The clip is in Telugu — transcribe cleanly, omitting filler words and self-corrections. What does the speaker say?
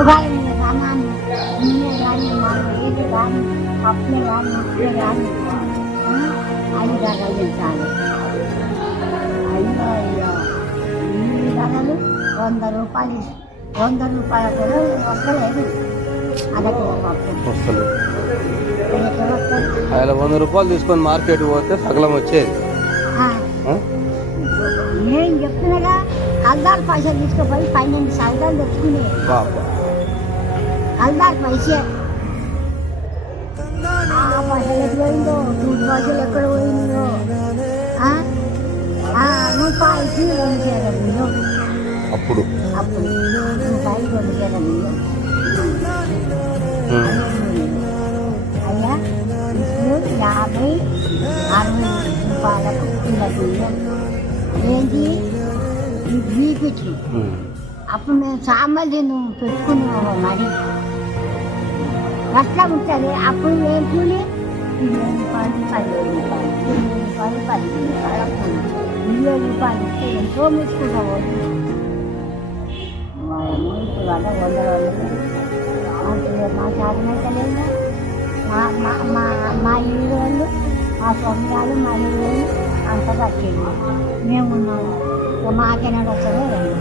ఉగాది మీద ధనాన్ని నూనె కానీ 4,000 కానీ పప్పులు కానీ ఉప్పులు కానీ 5 ధరలు పెంచాలి. అయ్యో అయ్యో ఈ ధరలు 100 రూపాయలు 100 రూపాయలు కూడా వస్తలేదు. అదొక పప్పు వస్తలేదు. ఎక్కడ వస్తుంది? ఆయన 100 రూపాయలు తీసుకొని మార్కెట్కి పోతే సగలం వచ్చేది. నేను చెప్తున్నాగా కల్దాలు పైసలు తీసుకుపోయి 12 సగదాలు తెచ్చుకునే కల్దాలు పైసే ఆ పైసలు ఎక్కడ పోయిందో టూట్ పైసలు ఎక్కడ పోయిందో రూపాయికి 2 చీరలు అప్పుడు రూపాయికి 2 చీరలు అయ్యా ఇప్పుడు 50, 60 రూపాయలకు కింద బియ్యం ఏంటి బీపించు. అప్పుడు మేము సామాన్లు నువ్వు పెట్టుకున్నాము. మరి ఎట్లా ఉంటుంది అప్పుడు ఏం కూలి 20 రూపాయలు 10,000 రూపాయలు 20 రూపాయలు 10,000 రూపాయల కూలి 20 రూపాయలు ఇస్తే ఎంతో మెచ్చుకుంటావు. ఇప్పుడు అలా 100 మా సాధనైతే లేదు. మా ఇల్లు వాళ్ళు మా సొమ్యాలు మా ఇల్లు అంతా కట్టేది. మేము ఉన్నాము. మాకేనాడు వచ్చేదే రండి.